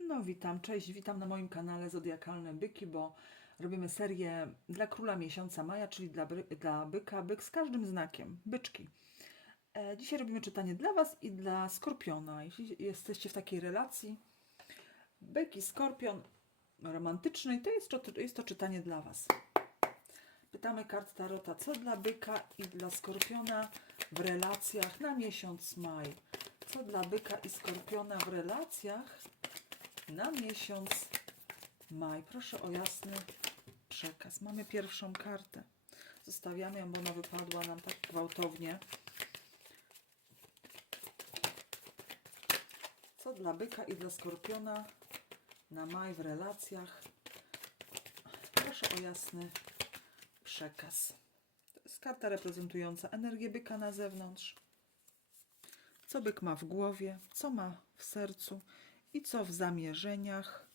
No witam, cześć, witam na moim kanale Zodiakalne Byki, bo robimy serię dla króla miesiąca maja, czyli dla, dla byka, byk z każdym znakiem, byczki. E, dzisiaj robimy czytanie dla Was i dla skorpiona. Jeśli jesteście w takiej relacji, byk i skorpion romantycznej, to jest to, jest to czytanie dla Was. Pytamy kart Tarota, co dla byka i dla skorpiona w relacjach na miesiąc maj. Co dla byka i skorpiona w relacjach na miesiąc maj. Proszę o jasny przekaz. Mamy pierwszą kartę. Zostawiamy ją, bo ona wypadła nam tak gwałtownie. Co dla byka i dla skorpiona na maj w relacjach? Proszę o jasny przekaz. To jest karta reprezentująca energię byka na zewnątrz. Co byk ma w głowie, co ma w sercu i co w zamierzeniach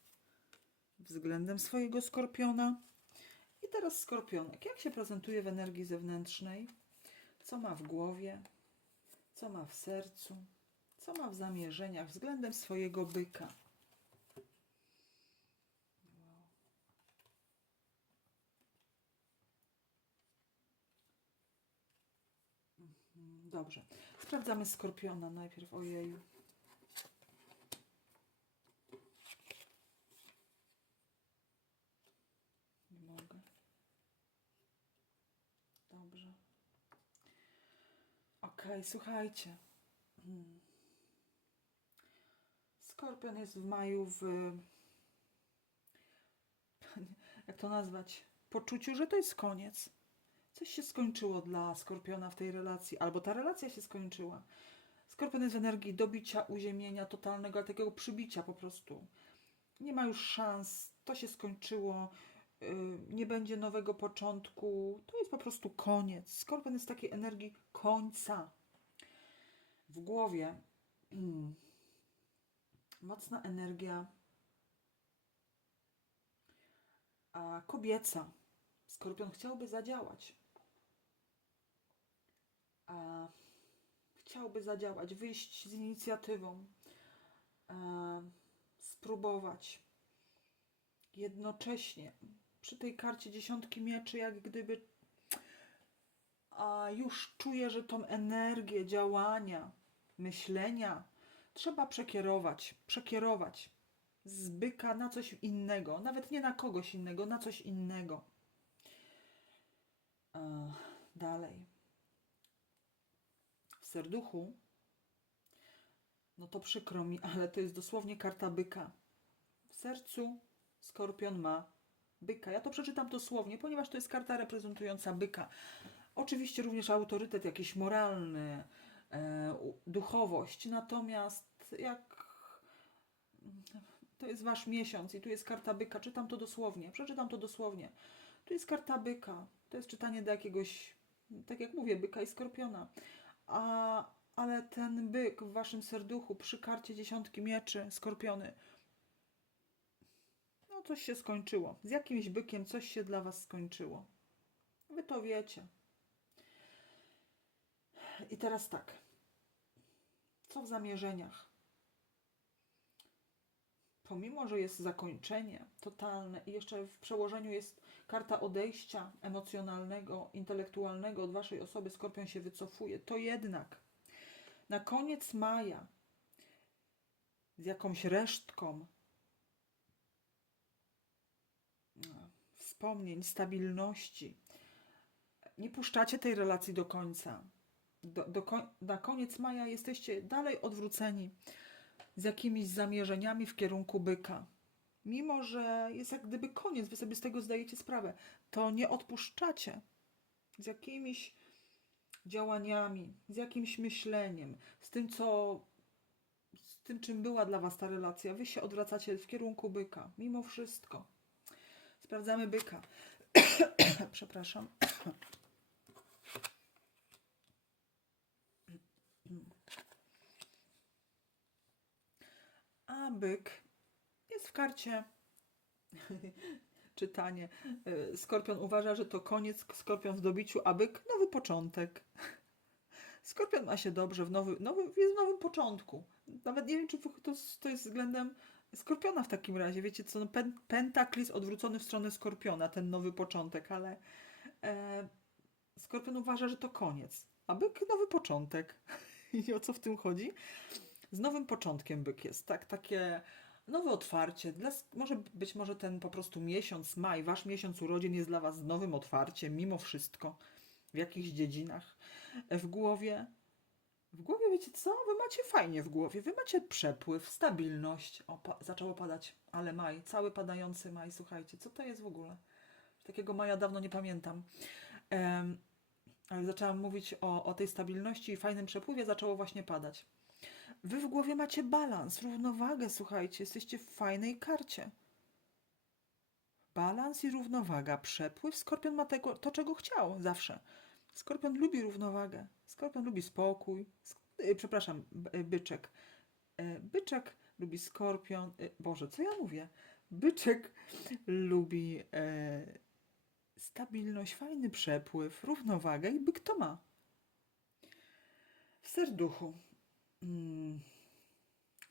względem swojego skorpiona. I teraz skorpionek. Jak się prezentuje w energii zewnętrznej? Co ma w głowie? Co ma w sercu? Co ma w zamierzeniach względem swojego byka? Mhm, Dobrze. Sprawdzamy skorpiona najpierw. Ojeju. Nie mogę. Dobrze. Okej, słuchajcie. Hmm. Skorpion jest w maju w. Jak to nazwać? Poczuciu, że to jest koniec. Coś się skończyło dla skorpiona w tej relacji, albo ta relacja się skończyła. Skorpion jest w energii dobicia, uziemienia totalnego, takiego przybicia po prostu. Nie ma już szans, to się skończyło, nie będzie nowego początku, to jest po prostu koniec. Skorpion jest takiej energii końca. W głowie mocna energia a kobieca. Skorpion chciałby zadziałać. A chciałby zadziałać, wyjść z inicjatywą, e, spróbować. Jednocześnie przy tej karcie dziesiątki mieczy, jak gdyby a już czuję, że tą energię działania, myślenia trzeba przekierować, przekierować z byka na coś innego, nawet nie na kogoś innego, na coś innego. E, dalej. W serduchu, no to przykro mi, ale to jest dosłownie karta byka. W sercu skorpion ma byka. Ja to przeczytam dosłownie, ponieważ to jest karta reprezentująca byka. Oczywiście również autorytet jakiś moralny, e, duchowość. Natomiast jak to jest wasz miesiąc i tu jest karta byka, czytam to dosłownie, przeczytam to dosłownie. Tu jest karta byka. To jest czytanie do jakiegoś, tak jak mówię, byka i skorpiona. A, ale ten byk w waszym serduchu przy karcie dziesiątki mieczy, skorpiony, coś się skończyło. Z jakimś bykiem coś się dla was skończyło. Wy to wiecie. I teraz tak. Co w zamierzeniach? Pomimo, że jest zakończenie totalne i jeszcze w przełożeniu jest karta odejścia emocjonalnego, intelektualnego od waszej osoby, Skorpion się wycofuje, to jednak na koniec maja z jakąś resztką no, wspomnień, stabilności, nie puszczacie tej relacji do końca. Do, do, na koniec maja jesteście dalej odwróceni z jakimiś zamierzeniami w kierunku byka. Mimo, że jest jak gdyby koniec, wy sobie z tego zdajecie sprawę, to nie odpuszczacie z jakimiś działaniami, z jakimś myśleniem, z tym, co, z tym, czym była dla was ta relacja. Wy się odwracacie w kierunku byka, mimo wszystko. Sprawdzamy byka. Przepraszam. A byk jest w karcie. Czytanie. Y, Skorpion uważa, że to koniec, skorpion w dobiciu, a byk nowy początek. Skorpion ma się dobrze w nowy, nowy, jest w nowym początku. Nawet nie wiem, czy to, to jest względem Skorpiona w takim razie, wiecie co, no, pen, Pentaklis odwrócony w stronę Skorpiona, ten nowy początek, ale e, Skorpion uważa, że to koniec, a byk nowy początek. I o co w tym chodzi? Z nowym początkiem byk jest, tak, takie nowe otwarcie. Dla, może być może ten po prostu miesiąc, maj, wasz miesiąc urodzin jest dla was nowym otwarciem, mimo wszystko, w jakichś dziedzinach. E, W głowie w głowie wiecie co? Wy macie fajnie w głowie. Wy macie przepływ, stabilność. Zaczęło padać, ale maj, cały padający maj, słuchajcie, co to jest w ogóle? Takiego maja dawno nie pamiętam. Em, ale zaczęłam mówić o, o tej stabilności i fajnym przepływie, zaczęło właśnie padać. Wy w głowie macie balans, równowagę, słuchajcie, jesteście w fajnej karcie. Balans i równowaga, przepływ. Skorpion ma tego, to, czego chciał zawsze. Skorpion lubi równowagę. Skorpion lubi spokój. Sk- y, przepraszam, y, byczek. E, Byczek lubi skorpion. y, Boże, co ja mówię? Byczek lubi e, stabilność, fajny przepływ, równowagę i byk to ma. W serduchu. Mm.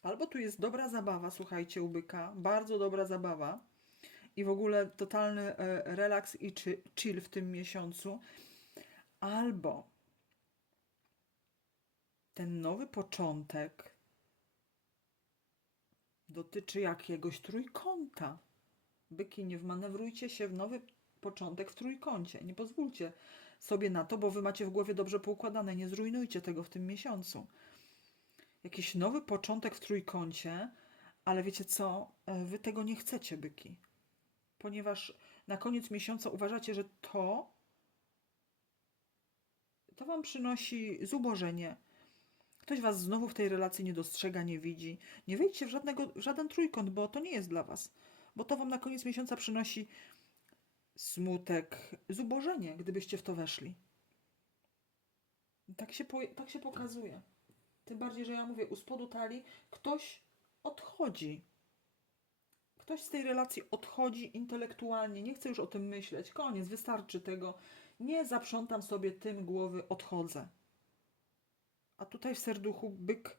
Albo tu jest dobra zabawa, słuchajcie, u byka. Bardzo dobra zabawa. I w ogóle totalny e, relaks i chi- chill w tym miesiącu. Albo ten nowy początek dotyczy jakiegoś trójkąta. Byki, nie wmanewrujcie się w nowy początek w trójkącie. Nie pozwólcie sobie na to, bo wy macie w głowie dobrze poukładane. Nie zrujnujcie tego w tym miesiącu. Jakiś nowy początek w trójkącie, ale wiecie co? E, Wy tego nie chcecie, byki. Ponieważ na koniec miesiąca uważacie, że to to wam przynosi zubożenie. Ktoś was znowu w tej relacji nie dostrzega, nie widzi. Nie wejdźcie w, żadnego, w żaden trójkąt, bo to nie jest dla was. Bo to wam na koniec miesiąca przynosi smutek, zubożenie, gdybyście w to weszli. Tak się, tak się pokazuje. Tym bardziej, że ja mówię, u spodu talii ktoś odchodzi. Ktoś z tej relacji odchodzi intelektualnie, nie chce już o tym myśleć. Koniec, wystarczy tego. Nie zaprzątam sobie tym głowy, odchodzę. A tutaj w serduchu byk,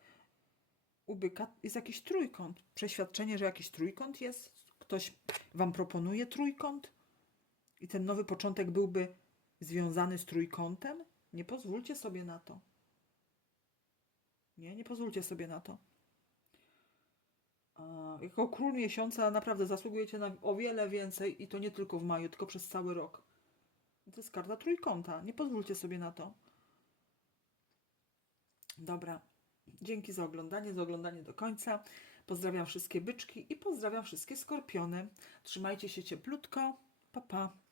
u byka jest jakiś trójkąt. Przeświadczenie, że jakiś trójkąt jest. Ktoś wam proponuje trójkąt i ten nowy początek byłby związany z trójkątem. Nie pozwólcie sobie na to. Nie, nie pozwólcie sobie na to. Jako król miesiąca naprawdę zasługujecie na o wiele więcej i to nie tylko w maju, tylko przez cały rok. To jest karta trójkąta. Nie pozwólcie sobie na to. Dobra. Dzięki za oglądanie, za oglądanie do końca. Pozdrawiam wszystkie byczki i pozdrawiam wszystkie skorpiony. Trzymajcie się cieplutko. Pa, pa.